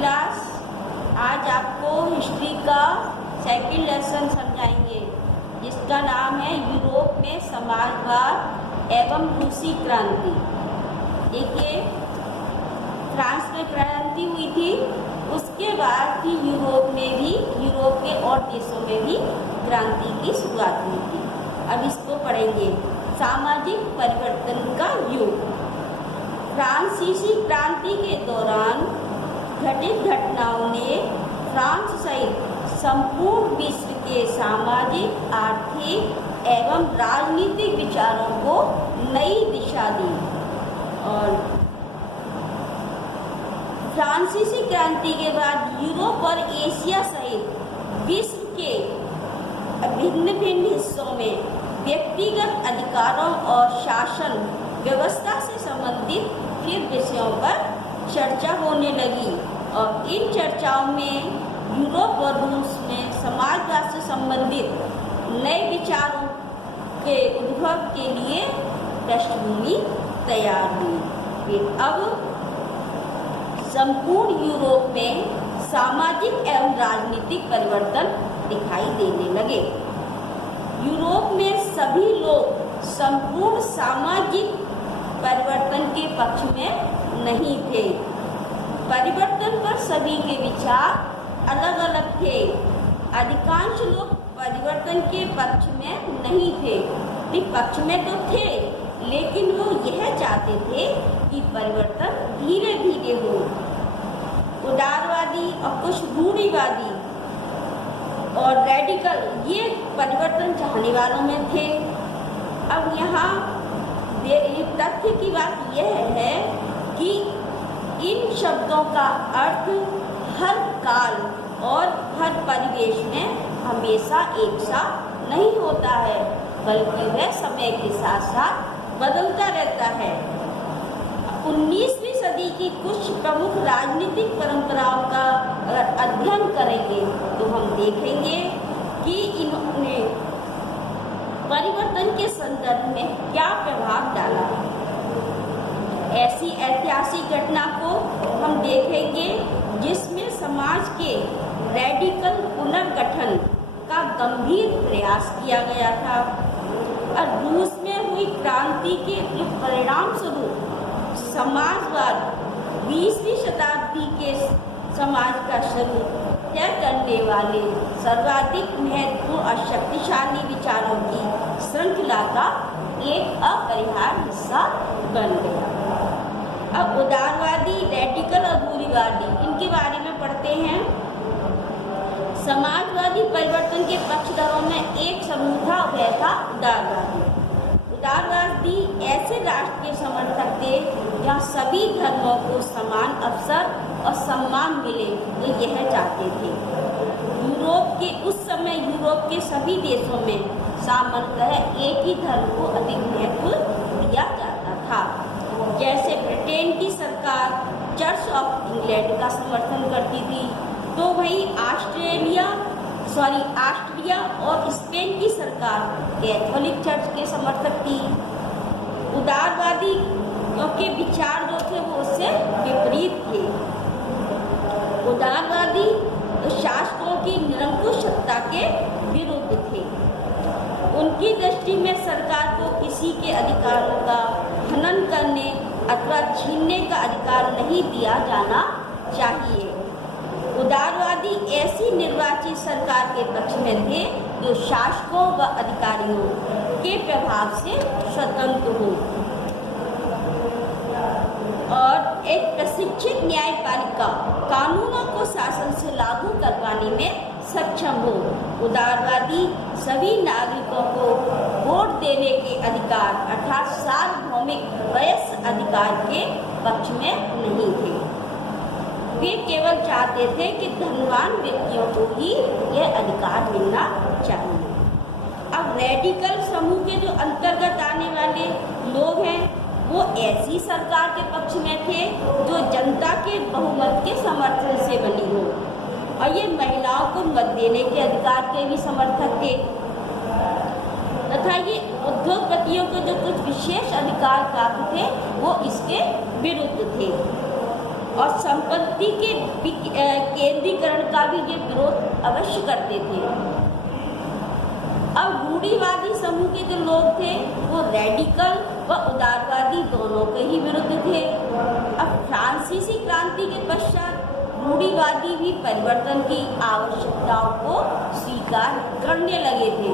Class, आज आपको history का सेकंड लेसन समझाएंगे जिसका नाम है यूरोप में समाजवाद एवं रूसी क्रांति। देखिए, फ्रांस में क्रांति हुई थी, उसके बाद ही यूरोप के और देशों में भी क्रांति की शुरुआत हुई थी। अब इसको पढ़ेंगे, सामाजिक परिवर्तन का युग। फ्रांसीसी क्रांति के दौरान घटित घटनाओं ने फ्रांस सहित संपूर्ण विश्व के सामाजिक, आर्थिक एवं राजनीतिक विचारों को नई दिशा दी और फ्रांसीसी क्रांति के बाद यूरोप और एशिया सहित विश्व के भिन्न भिन्न हिस्सों में व्यक्तिगत अधिकारों और शासन व्यवस्था से संबंधित फिर विषयों पर चर्चा होने लगी और इन चर्चाओं में यूरोप और रूस में समाजवाद से संबंधित नए विचारों के उद्भव के लिए पृष्ठभूमि तैयार हुई। फिर अब संपूर्ण यूरोप में सामाजिक एवं राजनीतिक परिवर्तन दिखाई देने लगे। यूरोप में सभी लोग संपूर्ण सामाजिक परिवर्तन के पक्ष में नहीं थे। परिवर्तन पर सभी के विचार अलग अलग थे। अधिकांश लोग परिवर्तन के पक्ष में नहीं थे, पक्ष में तो थे, लेकिन वो यह चाहते थे कि परिवर्तन धीरे धीरे हो। उदारवादी और कुछ रूढ़िवादी और रेडिकल ये परिवर्तन चाहने वालों में थे। अब यहाँ तथ्य की बात यह है कि इन शब्दों का अर्थ हर काल और हर परिवेश में हमेशा एक सा नहीं होता है, बल्कि वह समय के साथ साथ बदलता रहता है। 19वीं सदी की कुछ प्रमुख राजनीतिक परंपराओं का अगर अध्ययन करेंगे तो हम देखेंगे कि इन्होंने परिवर्तन के संदर्भ में क्या प्रभाव डाला। ऐसी ऐतिहासिक घटना को हम देखेंगे जिसमें समाज के रेडिकल पुनर्गठन का गंभीर प्रयास किया गया था और रूस में हुई क्रांति के परिणाम स्वरूप समाजवाद 20वीं शताब्दी के समाज का स्वरूप तय करने वाले सर्वाधिक महत्वपूर्ण और शक्तिशाली विचारों की श्रृंखला का एक अपरिहार्य हिस्सा बन गया। अब उदारवादी, रेडिकल और रूढ़िवादी इनके बारे में पढ़ते हैं। समाजवादी परिवर्तन के पक्षधरों में एक समूह था, वह था उदारवादी। उदारवादी ऐसे राष्ट्र के समर्थक थे जहाँ सभी धर्मों को समान अवसर और सम्मान मिले, तो यह चाहते थे। उस समय यूरोप के सभी देशों में सामान्यतः एक ही धर्म को अधिक महत्व दिया जाता था। जैसे ब्रिटेन की सरकार चर्च ऑफ इंग्लैंड का समर्थन करती थी, तो वहीं ऑस्ट्रिया और स्पेन की सरकार कैथोलिक चर्च के समर्थक थी। उदारवादी के विचार जो थे वो उससे विपरीत थे। उदारवादी शासकों की निरंकुश सत्ता के विरुद्ध थे। उनकी दृष्टि में सरकार को किसी के अधिकारों का हनन करने अथवा छीनने का अधिकार नहीं दिया जाना चाहिए। उदारवादी ऐसी निर्वाचित सरकार के पक्ष में थे जो शासकों व अधिकारियों के प्रभाव से स्वतंत्र हो और एक प्रशिक्षित न्यायपालिका कानूनों को शासन से लागू करवाने में सक्षम हो। उदारवादी सभी नागरिकों को वोट देने के अधिकार अर्थात सार्वभौमिक वयस्क अधिकार के पक्ष में नहीं थे। वे केवल चाहते थे कि धनवान व्यक्तियों को ही यह अधिकार मिलना चाहिए। अब रेडिकल समूह के जो अंतर्गत आने वाले लोग हैं वो ऐसी सरकार के पक्ष में थे जो जनता के बहुमत के समर्थन से बनी हो और ये महिलाओं को मत देने के अधिकार के भी समर्थक थे तथा ये उद्योगपतियों को जो कुछ विशेष अधिकार प्राप्त थे वो इसके विरुद्ध थे और संपत्ति के केंद्रीकरण का भी ये विरोध अवश्य करते थे। अब रूढ़िवादी समूह के जो लोग थे वो रेडिकल व उदारवादी दोनों के ही विरुद्ध थे। अब फ्रांसीसी क्रांति के पश्चात रूढ़िवादी भी परिवर्तन की आवश्यकताओं को स्वीकार करने लगे थे।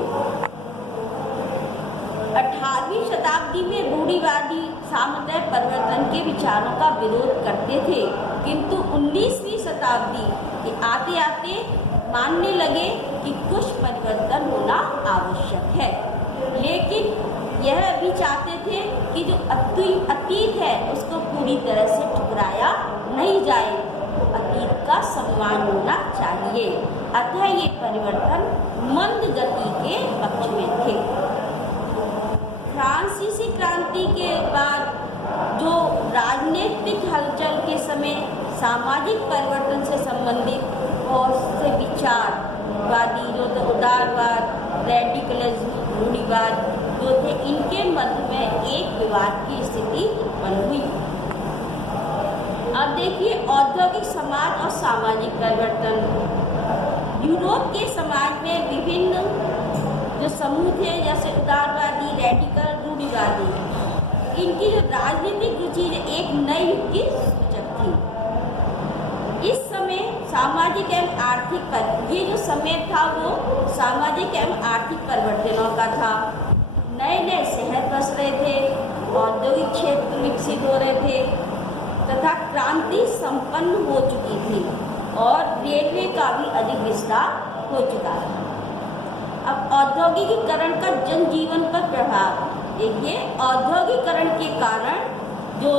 18वीं शताब्दी में रूढ़िवादी सामुदाय परिवर्तन के विचारों का विरोध करते थे, किंतु 19वीं शताब्दी के आते आते मानने लगे कि कुछ परिवर्तन होना आवश्यक है। लेकिन यह भी चाहते थे कि जो अतीत है उसको पूरी तरह से ठुकराया नहीं जाए, अतीत का सम्मान होना चाहिए। अतः ये परिवर्तन मंद गति के पक्ष में थे। फ्रांसीसी क्रांति के बाद जो राजनीतिक हलचल के समय सामाजिक परिवर्तन से संबंधित बहुत से विचारवादी जो थे, उदारवाद, रेडिकलिज्म, रूढ़िवाद जो थे, इनके मध्य में एक विवाद की स्थिति उत्पन्न हुई। अब देखिए औद्योगिक समाज और सामाजिक परिवर्तन। यूरोप के समाज में विभिन्न जो समूह थे जैसे उदारवादी, रेडिकल, रूढ़िवादी, इनकी जो राजनीतिक रुचि एक नए युग की सूचक थी। इस समय सामाजिक एवं आर्थिक ये जो समय था वो सामाजिक एवं आर्थिक परिवर्तनों का था। नए नए शहर बस रहे थे, औद्योगिक क्षेत्र विकसित हो रहे थे तथा क्रांति संपन्न हो चुकी थी और रेलवे का भी अधिक विस्तार हो चुका था। अब औद्योगिकीकरण का जनजीवन पर प्रभाव देखिए। औद्योगिकीकरण के कारण जो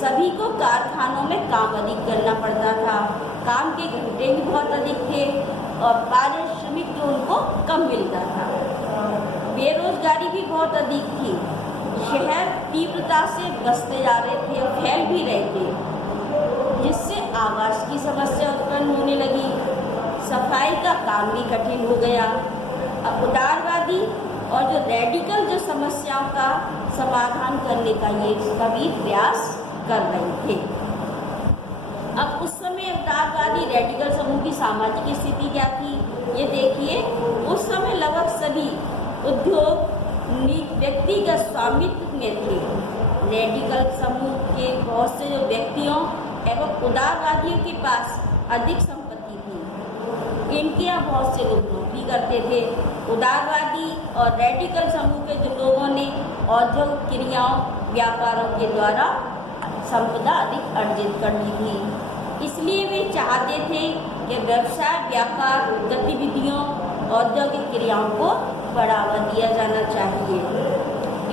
सभी को कारखानों में काम अधिक करना पड़ता था, काम के घंटे भी बहुत अधिक थे और पारिश्रमिक जो उनको कम मिलता था। बेरोजगारी भी बहुत अधिक थी। शहर तीव्रता से बसते जा रहे थे और फैल भी रहे थे, जिससे आवास की समस्या उत्पन्न होने लगी। सफाई का काम भी कठिन हो गया। अब उदारवादी और जो रेडिकल जो समस्याओं का समाधान करने का ये सभी प्रयास कर रहे थे। अब उस समय उदारवादी रेडिकल समूह की सामाजिक स्थिति क्या थी ये देखिए। उस समय लगभग सभी उद्योग व्यक्तिगत स्वामित्व में थे। रेडिकल समूह के बहुत से जो व्यक्तियों एवं उदारवादियों के पास अधिक संपत्ति थी। इनके यहाँ बहुत से लोग नौकरी करते थे। उदारवादी और रेडिकल समूह के जो लोगों ने औद्योगिक क्रियाओं व्यापारों के द्वारा संपदा अधिक अर्जित कर ली थी। इसलिए वे चाहते थे कि व्यवसाय व्यापार गतिविधियों औद्योगिक क्रियाओं को बढ़ावा दिया जाना चाहिए।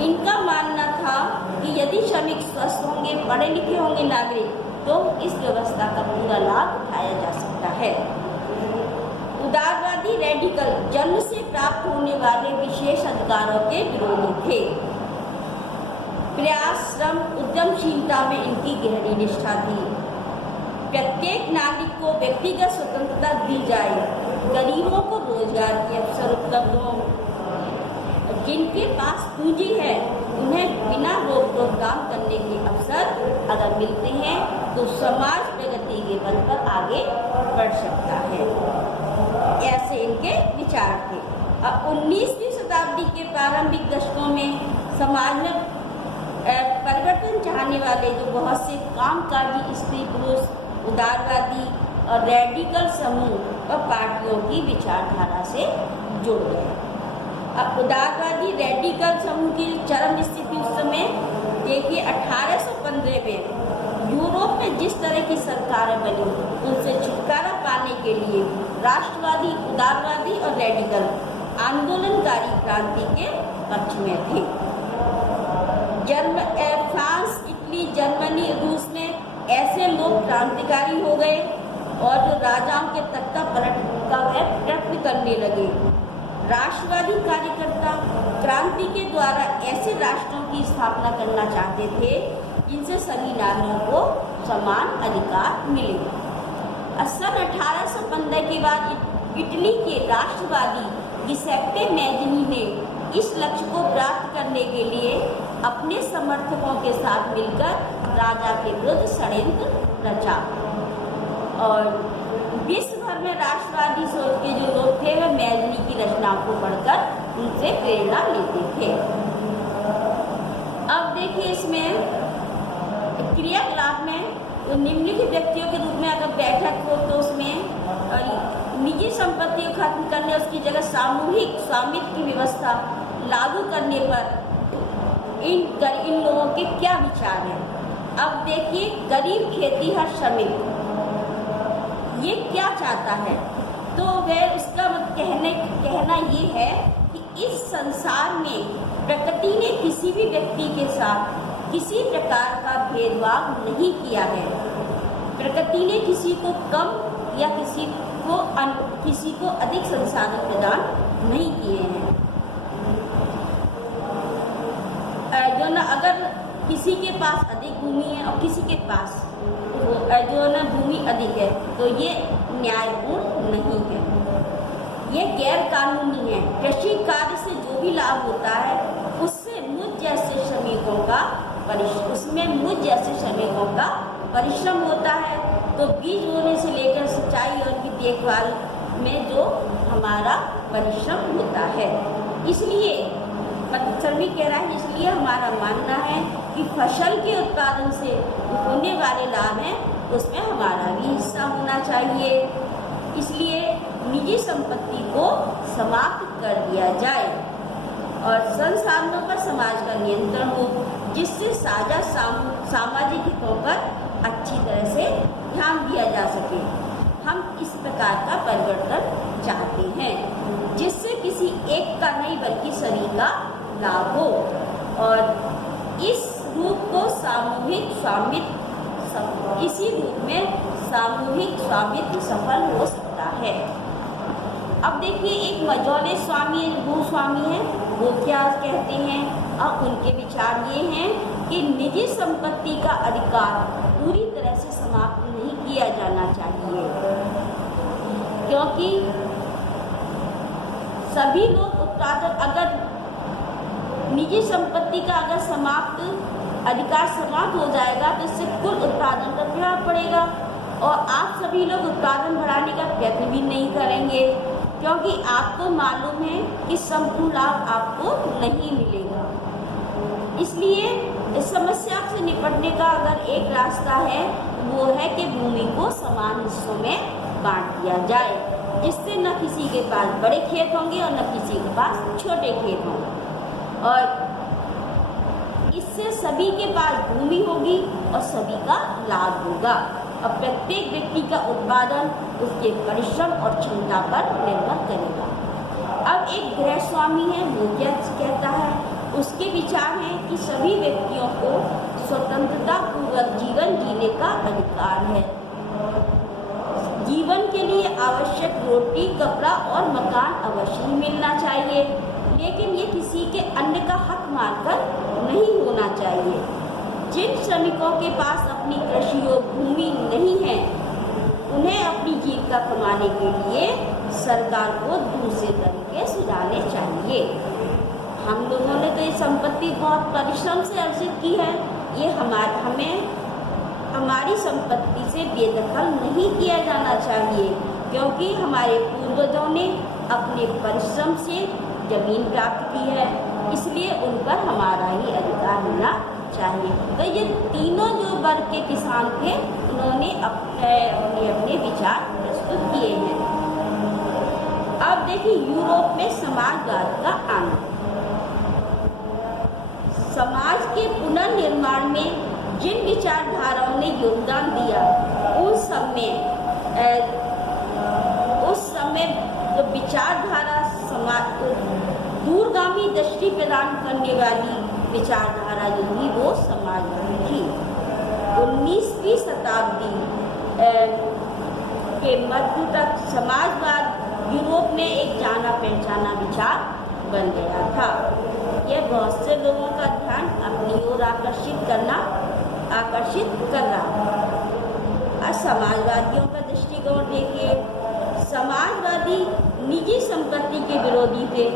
इनका मानना था कि यदि श्रमिक स्वस्थ होंगे, पढ़े लिखे होंगे नागरिक, तो इस व्यवस्था का पूरा लाभ उठाया जा सकता है। उदारवादी रेडिकल जन्म से प्राप्त होने वाले विशेष अधिकारों के विरोधी थे। प्रयास, श्रम, उद्यमशीलता में इनकी गहरी निष्ठा थी। प्रत्येक नागरिक को व्यक्तिगत स्वतंत्रता दी जाए, गरीबों को रोजगार के अवसर उपलब्ध हों, जिनके पास पूंजी है उन्हें बिना रोक टोक काम करने के अवसर अगर मिलते हैं तो समाज प्रगति के पथ पर आगे बढ़ सकता है। ऐसे इनके विचार थे। अब 19वीं शताब्दी के प्रारंभिक दशकों में समाज में परिवर्तन चाहने वाले जो बहुत से कामकाजी स्त्री पुरुष उदारवादी और रेडिकल समूह और पार्टियों की विचारधारा से जुड़ गए। अब उदारवादी रेडिकल समूह की चरम स्थिति उस समय देखिए 1815 में यूरोप में जिस तरह की सरकारें बनी उनसे छुटकारा पाने के लिए राष्ट्रवादी, उदारवादी और रेडिकल आंदोलनकारी क्रांति के पक्ष में थे। फ्रांस, इटली, जर्मनी, रूस में ऐसे लोग क्रांतिकारी हो गए और जो राजाओं के तख्ता पलट का वह प्रयत्न करने लगे। राष्ट्रवादी कार्यकर्ता क्रांति के द्वारा ऐसे राष्ट्रों की स्थापना करना चाहते थे जिनसे सभी नागरिकों को समान अधिकार मिले। सन 1815 के बाद इटली के राष्ट्रवादी गिसेप्पे मैज़िनी ने इस लक्ष्य को प्राप्त करने के लिए अपने समर्थकों के साथ मिलकर राजा के विरुद्ध षड्यंत्र रचा। और विश्व भर में राष्ट्रवादी सोच के जो लोग थे वह मैजनी की रचनाओं को पढ़कर उनसे प्रेरणा लेते थे। अब देखिए इसमें क्रियाकलाप में तो निम्नलिखित व्यक्तियों के रूप में अगर बैठक हो तो उसमें निजी संपत्ति को खत्म करने उसकी जगह सामूहिक स्वामित्व की व्यवस्था लागू करने पर इन लोगों के क्या विचार हैं। अब देखिए गरीब खेतीहर श्रमिक ये क्या चाहता है, तो वह उसका कहना ये है कि इस संसार में प्रकृति ने किसी भी व्यक्ति के साथ किसी प्रकार का भेदभाव नहीं किया है। प्रकृति ने किसी को कम या किसी को अधिक संसाधन प्रदान नहीं किए हैं। जो न अगर किसी के पास अधिक भूमि है और किसी के पास जो न भूमि अधिक है तो ये न्यायपूर्ण नहीं है, ये गैर कानूनी है। कृषि कार्य से जो भी लाभ होता है उससे मुझ जैसे श्रमिकों का परिश्रम होता है। तो बीज बोने से लेकर सिंचाई और की देखभाल में जो हमारा परिश्रम होता है, इसलिए श्रमिक कह रहा है, इसलिए हमारा मानना है कि फसल के उत्पादन से होने वाले लाभ हैं उसमें हमारा भी हिस्सा होना चाहिए। इसलिए निजी संपत्ति को समाप्त कर दिया जाए और संसाधनों पर समाज का नियंत्रण हो, जिससे साझा सामाजिक हितों पर अच्छी तरह से ध्यान दिया जा सके। हम इस प्रकार का परिवर्तन चाहते हैं जिससे किसी एक का नहीं बल्कि सभी का लाभ हो, और इस रूप को सामूहिक स्वामित्व, इसी रूप में सामूहिक स्वामित्व सफल हो सकता है। अब देखिए एक मझौले स्वामी भूस्वामी है, वो क्या कहते हैं और उनके विचार ये हैं कि निजी संपत्ति का अधिकार पूरी तरह से समाप्त नहीं किया जाना चाहिए, क्योंकि सभी लोग उत्पादन, अगर निजी संपत्ति का अधिकार समाप्त हो जाएगा तो इससे कुल उत्पादन पर प्रभाव पड़ेगा और आप सभी लोग उत्पादन बढ़ाने का प्रयत्न भी नहीं करेंगे, क्योंकि आपको मालूम है कि संपूर्ण लाभ आपको नहीं मिलेगा। इसलिए इस समस्या से निपटने का अगर एक रास्ता है वो है कि भूमि को समान हिस्सों में बांट दिया जाए, जिससे न किसी के पास बड़े खेत होंगे और न किसी के पास छोटे खेत होंगे, और इससे सभी के पास भूमि होगी और सभी का लाभ होगा। अब प्रत्येक व्यक्ति का उत्पादन उसके परिश्रम और क्षमता पर निर्भर करेगा। अब एक गृह स्वामी है, वो क्या कहता है, उसके विचार हैं कि सभी व्यक्तियों को स्वतंत्रता पूर्वक जीवन जीने का अधिकार है। जीवन के लिए आवश्यक रोटी, कपड़ा और मकान अवश्य ही मिलना चाहिए, लेकिन ये किसी के अन्य का हक मानकर नहीं होना चाहिए। जिन श्रमिकों के पास अपनी कृषि योग्य भूमि नहीं है उन्हें अपनी जीविका कमाने के लिए सरकार को दूसरे तरीके सुझाने चाहिए। हम लोगों ने तो ये संपत्ति बहुत परिश्रम से अर्जित की है, ये हमें हमारी संपत्ति से बेदखल नहीं किया जाना चाहिए, क्योंकि हमारे पूर्वजों ने अपने परिश्रम से जमीन प्राप्त की है, इसलिए उन पर हमारा ही अधिकार होना चाहिए। तो ये तीनों जो वर्ग के किसान थे उन्होंने अपने विचार प्रस्तुत किए हैं। अब देखिए यूरोप में समाजवाद का आना। समाज के पुनर्निर्माण में जिन विचारधाराओं ने योगदान दिया उस समय जो विचारधारा समाज दूरगामी दृष्टि प्रदान करने वाली विचारधारा जो थी वो समाजवादी थी। 19वीं शताब्दी के मध्य तक समाजवाद यूरोप में एक जाना पहचाना विचार बन गया था। यह बहुत से लोगों का ध्यान अपनी ओर आकर्षित कर रहा था। समाजवादियों का दृष्टिकोण देखिए, समाजवादी निजी संपत्ति के विरोधी थे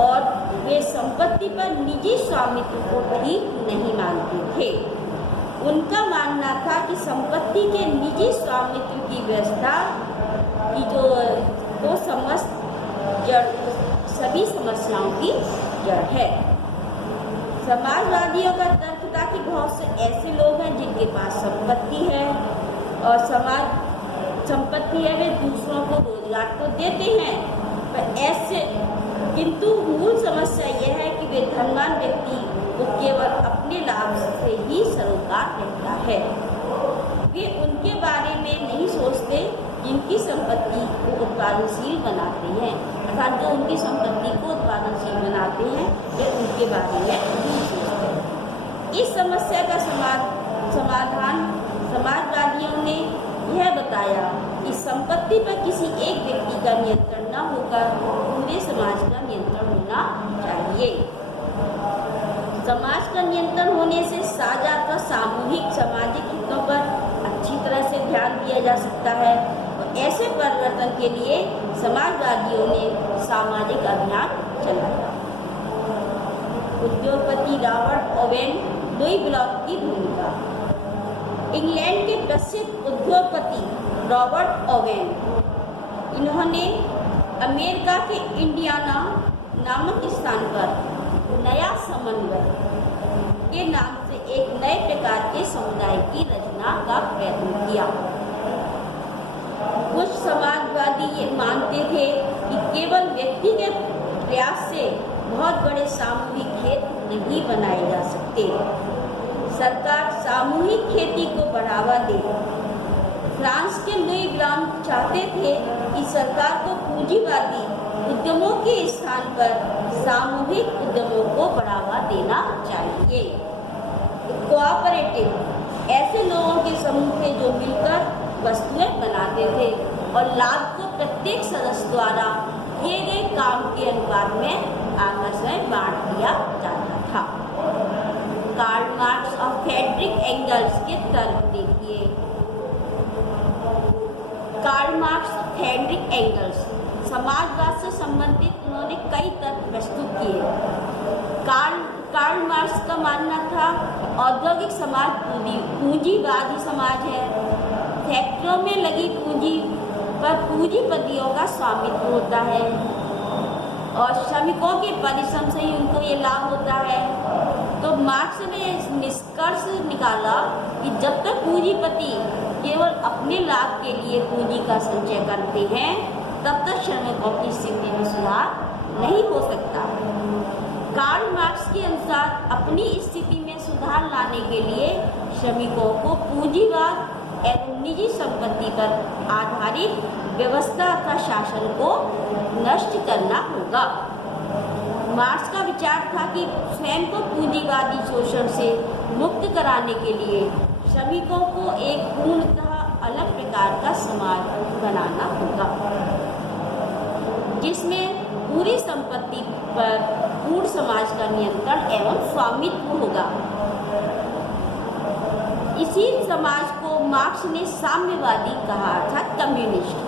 और वे संपत्ति पर निजी स्वामित्व को ठीक नहीं मानते थे। उनका मानना था कि संपत्ति के निजी स्वामित्व की व्यवस्था की जो समस्त जड़, सभी समस्याओं की जड़ है। समाजवादियों का तर्क था कि बहुत से ऐसे लोग हैं जिनके पास संपत्ति है और संपत्ति है, वे दूसरों को रोजगार तो देते हैं, पर ऐसे किंतु मूल समस्या यह है कि वे धनवान व्यक्ति को केवल अपने लाभ से ही सरोकार रहता है। वे उनके बारे में नहीं सोचते जिनकी संपत्ति को उत्पादनशील बनाते हैं, अर्थात जो उनकी संपत्ति को उत्पादनशील बनाते हैं वे उनके बारे में नहीं सोचते। इस समस्या का समाधान समाजवादियों ने यह बताया कि संपत्ति पर किसी एक व्यक्ति का नियंत्रण न होकर पूरे समाज का नियंत्रण होना चाहिए। समाज का नियंत्रण होने से साझा अथवा सामूहिक सामाजिक हितों पर अच्छी तरह से ध्यान दिया जा सकता है और ऐसे परिवर्तन के लिए समाजवादियों ने सामाजिक अभियान चलाया। उद्योगपति रॉबर्ट ओवेन लुई ब्लॉक की भूमिका। इंग्लैंड के प्रसिद्ध उद्योगपति रॉबर्ट ओवेन, इन्होंने अमेरिका के इंडियाना नामक स्थान पर नया समन्वय के नाम से एक नए प्रकार के समुदाय की रचना का प्रयत्न किया। कुछ समाजवादी ये मानते थे कि केवल व्यक्तिगत प्रयास से बहुत बड़े सामूहिक खेत नहीं बनाए जा सकते। सरकार सामूहिक खेती को बढ़ावा दे। फ्रांस के लुई ग्राम चाहते थे कि सरकार को पूंजीवादी उद्यमों के स्थान पर सामूहिक उद्यमों को बढ़ावा देना चाहिए। कोऑपरेटिव ऐसे लोगों के समूह थे जो मिलकर वस्तुएं बनाते थे और लाभ को प्रत्येक सदस्य द्वारा किए गए काम के अनुपात में आपस में बांट दिया जाता था। कार्ल मार्क्स और फ्रेडरिक एंगल्स के तर्क देखिए। कार्ल मार्क्स और फ्रेडरिक एंगल्स समाजवाद से संबंधित उन्होंने कई तर्क प्रस्तुत किए। कार्ल मार्क्स का मानना था औद्योगिक समाज पूंजीवादी समाज है। फैक्ट्रियों में लगी पूंजी पर पूंजीपतियों का स्वामित्व होता है और श्रमिकों के परिश्रम से ही उनको ये लाभ होता है। तो मार्क्स ने निष्कर्ष निकाला कि जब तक पूंजीपति केवल अपने लाभ के लिए पूंजी का संचय करते हैं तब तक श्रमिकों की स्थिति में सुधार नहीं हो सकता। कार्ल मार्क्स के अनुसार अपनी स्थिति में सुधार लाने के लिए श्रमिकों को पूंजीवाद एवं निजी संपत्ति पर आधारित व्यवस्था तथा शासन को नष्ट करना होगा। मार्क्स का विचार था कि स्वयं को पूंजीवादी शोषण से मुक्त कराने के लिए श्रमिकों को एक पूर्णतः अलग प्रकार का समाज बनाना होगा जिसमें पूरी संपत्ति पर पूर्ण समाज का नियंत्रण एवं स्वामित्व होगा। इसी समाज को मार्क्स ने साम्यवादी कहा था, कम्युनिस्ट।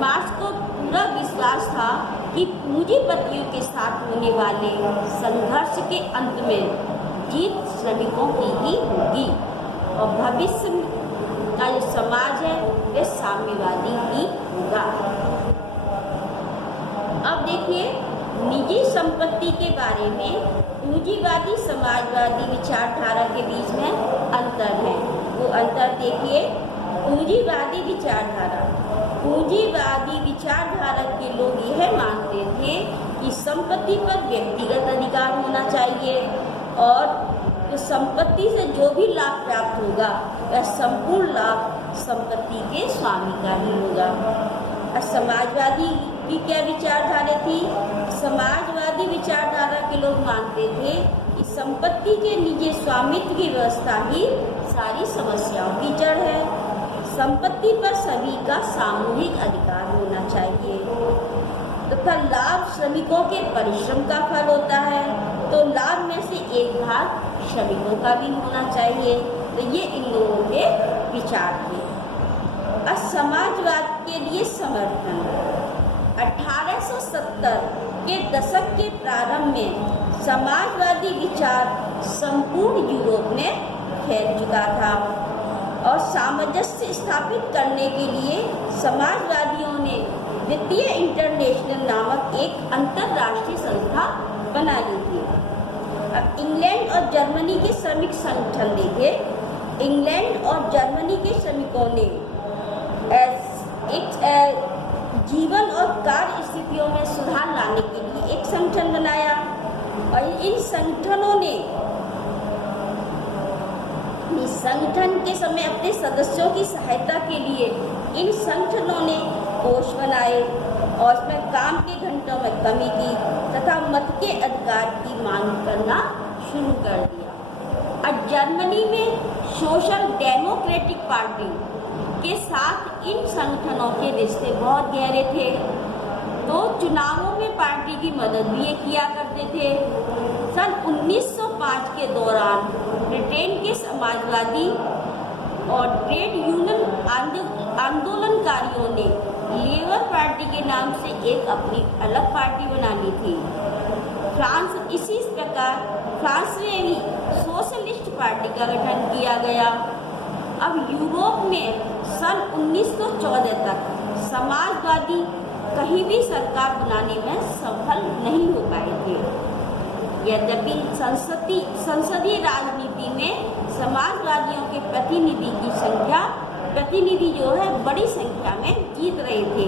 मार्क्स को पूरा विश्वास था कि पूंजीपतियों के साथ होने वाले संघर्ष के अंत में जीत श्रमिकों की ही होगी और भविष्य का जो समाज है वह साम्यवादी ही होगा। अब देखिए निजी संपत्ति के बारे में पूंजीवादी समाजवादी विचारधारा के बीच में अंतर है। वो अंतर देखिए। पूंजीवादी विचारधारा के लोग यह मानते थे कि संपत्ति पर व्यक्तिगत अधिकार होना चाहिए और तो संपत्ति से जो भी लाभ प्राप्त होगा वह संपूर्ण लाभ संपत्ति के स्वामी का ही होगा। और समाजवादी की क्या विचारधारा थी? समाजवादी विचारधारा के लोग मानते थे कि संपत्ति के निजी स्वामित्व की व्यवस्था ही सारी समस्याओं की जड़ है। संपत्ति पर सभी का सामूहिक अधिकार होना चाहिए तथा लाभ श्रमिकों के परिश्रम का फल होता है, तो लाभ में से एक भाग श्रमिकों का भी होना चाहिए। तो ये इन लोगों के विचार थे। समाजवाद के लिए समर्थन 1870 के दशक के प्रारंभ में समाजवादी विचार संपूर्ण यूरोप में फैल चुका था और सामंजस्य स्थापित करने के लिए समाजवादियों ने द्वितीय इंटरनेशनल नामक एक अंतर्राष्ट्रीय संस्था बना ली थी। अब इंग्लैंड और जर्मनी के श्रमिक संगठन देखे। इंग्लैंड और जर्मनी के श्रमिकों ने जीवन और कार्य स्थितियों में सुधार लाने के लिए एक संगठन बनाया और इन संगठनों ने इस संगठन के समय अपने सदस्यों की सहायता के लिए इन संगठनों ने कोष बनाए और इसमें काम के घंटों में कमी की तथा मत के अधिकार की मांग करना शुरू कर दिया। और जर्मनी में सोशल डेमोक्रेटिक पार्टी के साथ इन संगठनों के रिश्ते बहुत गहरे थे, तो चुनावों में पार्टी की मदद भी ये किया करते थे। सन 1905 के दौरान ब्रिटेन के समाजवादी और ट्रेड यूनियन आंदोलनकारियों ने लेबर पार्टी के नाम से एक अपनी अलग पार्टी बनानी थी। इसी प्रकार फ्रांस में भी सोशलिस्ट पार्टी का गठन किया गया। अब यूरोप में सन 1914 तक समाजवादी कहीं भी सरकार बनाने में सफल नहीं हो पाए थे। यद्यपि संसदीय राजनीति में समाजवादियों के प्रतिनिधि जो है बड़ी संख्या में जीत रहे थे।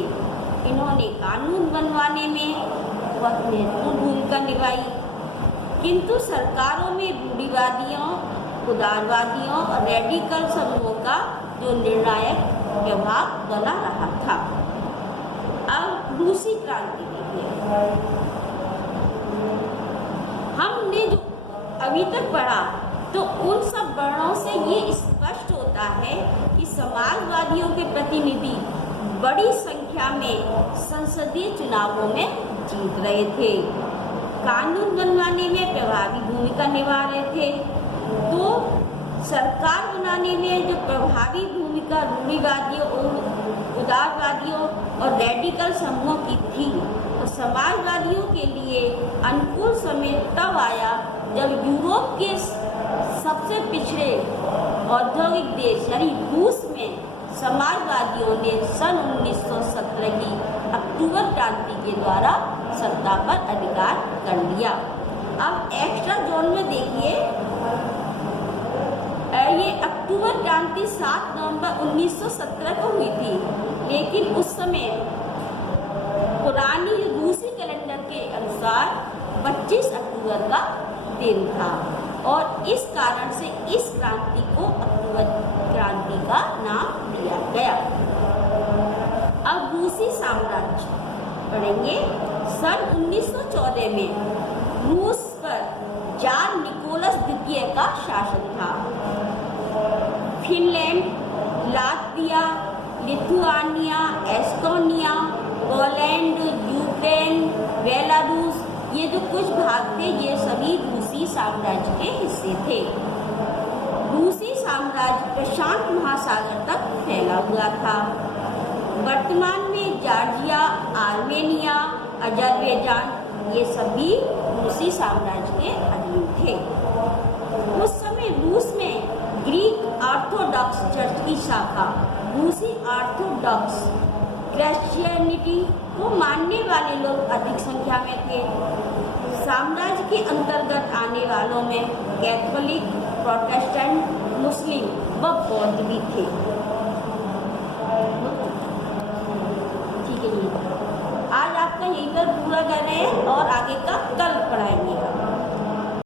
इन्होंने कानून बनवाने में बहुत महत्वपूर्ण भूमिका निभाई, किंतु सरकारों में रूढ़िवादियों, उदारवादियों और रेडिकल समूहों का जो निर्णायक प्रभाव बना रहा था। अब रूसी क्रांति देखिए, हमने जो अभी तक पढ़ा तो उन सब वर्णों से ये स्पष्ट होता है कि समाजवादियों के प्रतिनिधि बड़ी संख्या में संसदीय चुनावों में जीत रहे थे, कानून बनवाने में प्रभावी भूमिका निभा रहे थे। तो सरकार बनाने में जो प्रभावी भूमिका रूढ़िवादियों, उदारवादियों और रेडिकल समूहों की थी, तो समाजवादियों के लिए अनुकूल समय तब आया जब यूरोप के सबसे पिछड़े औद्योगिक देश यानी रूस में समाजवादियों ने सन 1917 की अक्टूबर क्रांति के द्वारा सत्ता पर अधिकार कर लिया। अब एक्स्ट्रा जोन में देखिए, ये अक्टूबर क्रांति 7 नवंबर 1917 को हुई थी, लेकिन उस समय पुरानी रूसी कैलेंडर के अनुसार 25 अक्टूबर का दिन था और इस कारण से इस क्रांति को अक्टूबर क्रांति का नाम दिया गया। अब रूसी साम्राज्य पढ़ेंगे। सन 1914 में रूस पर जार निकोलस द्वितीय का शासन था। Finland, Latvia, Lithuania, Estonia, Poland, Ukraine, Belarus, ये जो कुछ भाग थे ये सभी रूसी साम्राज्य के हिस्से थे। रूसी साम्राज्य प्रशांत महासागर तक फैला हुआ था। वर्तमान में जॉर्जिया, आर्मेनिया, अजरबैजान ये सभी रूसी साम्राज्य के अधीन थे। उस समय रूस में ग्रीक ऑर्थोडॉक्स चर्च की शाखा रूसी ऑर्थोडॉक्स क्रिश्चियनिटी को मानने वाले लोग अधिक संख्या में थे। साम्राज्य के अंतर्गत आने वालों में कैथोलिक, प्रोटेस्टेंट, मुस्लिम व बौद्ध भी थे। ठीक है जी, आज आपका यहीं पर पूरा कर रहे हैं और आगे का कल पढ़ाएंगे।